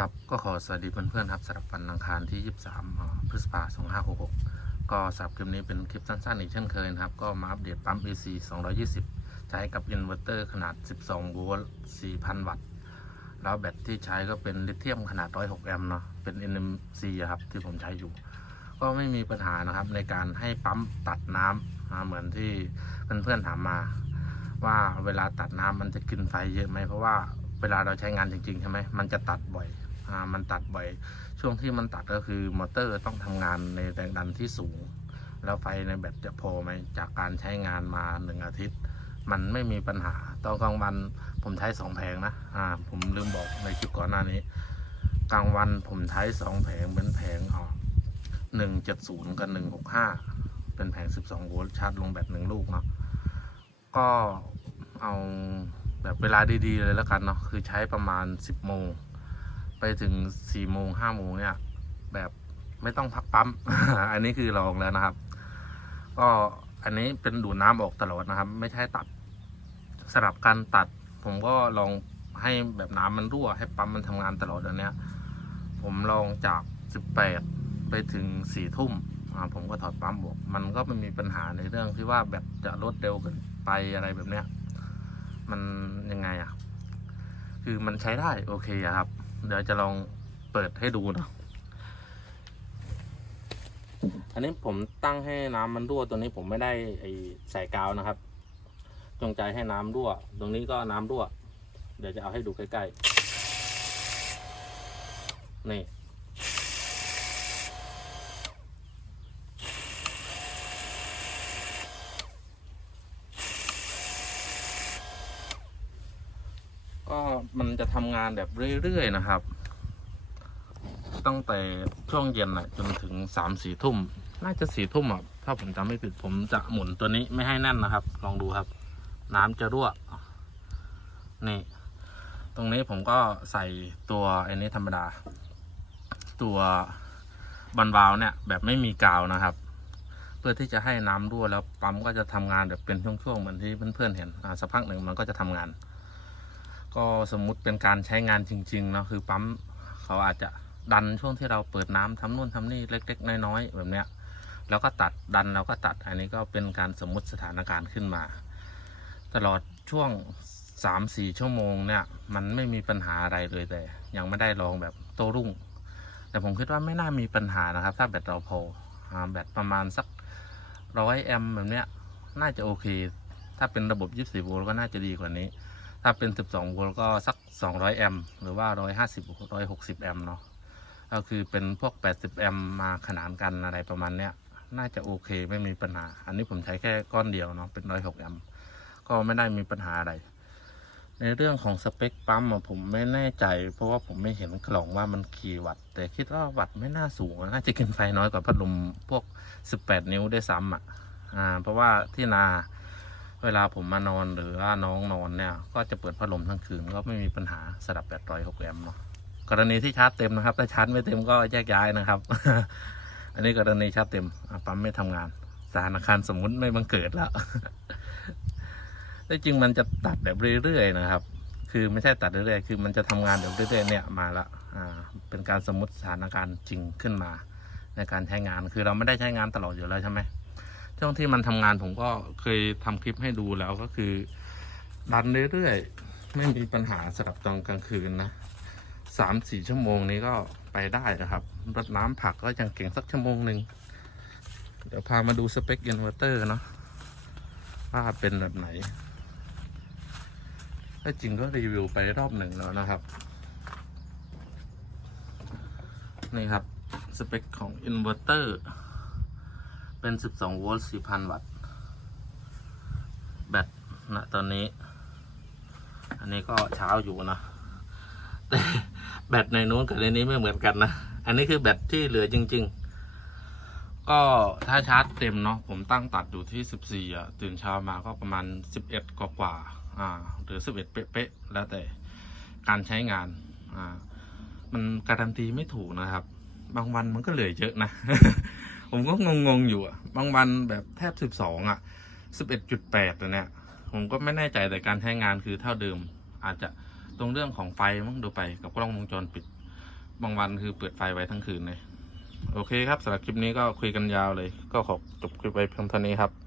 ครับก็ขอสวัสดีเพื่อนๆครับสำหรับวันอังคารที่ 23อ่าพฤษภาคม 2566 ก็สำหรับคลิปนี้เป็นคลิปสั้นๆ อีกเช่นเคยนะครับ ก็มาอัปเดตปั๊ม AC 220 ใช้กับอินเวอร์เตอร์ขนาด 12 โวลต์ 4,000 วัตต์ แล้วแบตที่ใช้ก็เป็นลิเธียมขนาด 106 แอมป์เนาะเป็น NMC ครับ ที่ผมใช้อยู่ ก็ไม่มีปัญหานะครับในการให้ปั๊มตัดน้ำเหมือนที่เพื่อนๆถามมา ว่าเวลาตัดน้ำมันจะกินไฟเยอะไหมเพราะว่าเวลาเราใช้งานจริงๆใช่ไหมมันจะตัดบ่อย มันตัดบ่อย ช่วงที่มันตัดก็คือมอเตอร์ต้องทำงานในแรงดันที่สูง แล้วไฟในแบตจะพอไหมจากการใช้งานมาหนึ่งอาทิตย์ มันไม่มีปัญหาตอนกลางวันผมใช้สองแผงนะอ่าผมลืมบอกในคลิปก่อนหน้านี้ กลางวันผมใช้สองแผงเป็นแผงออกหนึ่งเจ็ดศูนย์กับหนึ่งหกห้าเป็นแผงสิบสองโวลต์ชาร์จลงแบตหนึ่งลูกเนาะก็เอาแบบเวลาดีๆเลยแล้วกันเนาะคือใช้ประมาณสิบโมง ไปถึงสี่โมงห้าโมงเนี่ย แบบไม่ต้องพักปั๊ม อันนี้คือลองแล้วนะครับ ก็อันนี้เป็นดูดน้ำออกตลอดนะครับ ไม่ใช่ตัดสลับการตัด ผมก็ลองให้แบบน้ำมันรั่ว ให้ปั๊มมันทำงานตลอดอันเนี้ย ผมลองจากสิบแปดไปถึงสี่ทุ่มผมก็ถอดปั๊มบอกมันก็ไม่มีปัญหาในเรื่องที่ว่าแบตจะลดเร็วเกินไปอะไรแบบเนี้ย มันยังไงอะคือมันใช้ได้โอเคอครับ เดี๋ยวจะลองเปิดให้ดูนะอันนี้ผมตั้งให้น้ำมันรั่วตัวนี้ผมไม่ได้ไอใส่กาวนะครับ จงใจให้น้ำรั่ว ตรงนี้ก็น้ำรั่ว เดี๋ยวจะเอาให้ดูใกล้ๆนี่ ก็ มันจะทำงานแบบเรื่อยๆนะครับ ตั้งแต่ช่วงเย็นนะจนถึงสามสี่ทุ่ม น่าจะสี่ทุ่มอะถ้าผมจำไม่ผิดผมจะหมุนตัวนี้ไม่ให้แน่นนะครับ ลองดูครับ น้ำจะรั่วนี่ ตรงนี้ผมก็ใส่ตัวไอ้นี้ธรรมดา ตัวบันวาล์วเนี่ยแบบไม่มีกาวนะครับ เพื่อที่จะให้น้ำรั่วแล้วปั๊มก็จะทำงานแบบเป็นช่วงๆเหมือนที่เพื่อนๆเห็นอ่าสักพักหนึ่งมันก็จะทำงาน ก็สมมุติเป็นการใช้งานจริงๆเนาะคือปั๊มเขาอาจจะดันช่วงที่เราเปิดน้ำทำนู่นทำนี่เล็ก ๆ น้อยๆแบบเนี้ยแล้วก็ตัดดันแล้วก็ตัดอันนี้ก็เป็นการสมมุติสถานการณ์ขึ้นมา ตลอดช่วงสามสี่ชั่วโมงเนี่ย มันไม่มีปัญหาอะไรเลยแต่ ยังไม่ได้ลองแบบโตรุ่ง แต่ผมคิดว่าไม่น่ามีปัญหานะครับ ถ้าแบตเราพออแบตประมาณสักร้อยแอมป์แบบเนี้ยน่าจะโอเค ถ้าเป็นระบบ 24 โวลต์ก็น่าจะดีกว่านี้ ถ้าเป็น 12 โวลต์ก็สัก 200 แอมป์หรือว่า 150 160 แอมป์เนาะก็คือเป็นพวก 80 แอมป์มาขนานกันอะไรประมาณเนี้ยน่าจะโอเคไม่มีปัญหา อันนี้ผมใช้แค่ก้อนเดียวเนาะเป็น 106 แอมป์ก็ไม่ได้มีปัญหาอะไร ในเรื่องของสเปคปั๊มอะผมไม่แน่ใจ เพราะว่าผมไม่เห็นกล่องว่ามันกี่วัตต์ แต่คิดว่าวัตต์ไม่น่าสูงน่าจะกินไฟน้อยกว่าพัดลมพวก 18 นิ้วได้ซ้ำอะอ่าเพราะว่าที่นา เวลาผมมานอนหรือว่าน้องนอนเนี่ย ก็จะเปิดพัดลมทั้งคืนก็ไม่มีปัญหาสลับแบตร้อยหกแอมป์เนาะกรณีที่ชาร์จเต็มนะครับถ้าชาร์จไม่เต็มก็แยกย้ายนะครับ อันนี้กรณีชาร์จเต็มปั๊มไม่ทำงานสถานการณ์สมมุติไม่บังเกิดแล้วแต่จริงมันจะตัดแบบเรื่อยๆนะครับ คือไม่ใช่ตัดเรื่อยๆคือมันจะทำงานแบบเรื่อยๆเนี่ยมาละอ่าเป็นการสมมติสถานการณ์จริงขึ้นมา ในการใช้งานคือเราไม่ได้ใช้งานตลอดอยู่แล้วใช่ไหม ช่วงที่มันทำงานผมก็เคยทำคลิปให้ดูแล้วก็คือ ดันเรื่อยๆ ไม่มีปัญหาสำหรับตอนกลางคืนนะสามสี่ชั่วโมงนี้ก็ไปได้นะครับรดน้ำผักก็ยังเก่งสักชั่วโมงหนึ่งเดี๋ยวพามาดูสเปคอินเวอร์เตอร์เนาะว่าเป็นแบบไหนถ้าจริงก็รีวิวไปรอบหนึ่งแล้วนะครับ นี่ครับ สเปคของอินเวอร์เตอร์ เป็น 12 โวลต์ 4,000 วัตต์ แบตณตอนนี้ อันนี้ก็เช้าอยู่นะ แต่แบตในนู้นกับในนี้ไม่เหมือนกันนะ อันนี้คือแบตที่เหลือจริง ๆ ก็ถ้าชาร์จเต็มเนาะ ผมตั้งตัดอยู่ที่ 14อะ ตื่นเช้ามาก็ประมาณ 11 กว่ากว่าอ่า หรือ 11 เป๊ะๆ แล้วแต่การใช้งาน อ่า มันการันตีไม่ถูกนะครับ บางวันมันก็เหลือเยอะนะ ผมก็งงๆอยู่อะบางวันแบบแทบสิบสองอะสิบเอ็ดจุดแปดเนี่ย ผมก็ไม่แน่ใจแต่การใช้งานคือเท่าเดิม อาจจะตรงเรื่องของไฟมั้งดูไปกับกล้องวงจรปิด บางวันคือเปิดไฟไว้ทั้งคืนเลย โอเคครับสำหรับคลิปนี้ก็คุยกันยาวเลย ก็ขอจบคลิปไว้เพียงเท่านี้ครับ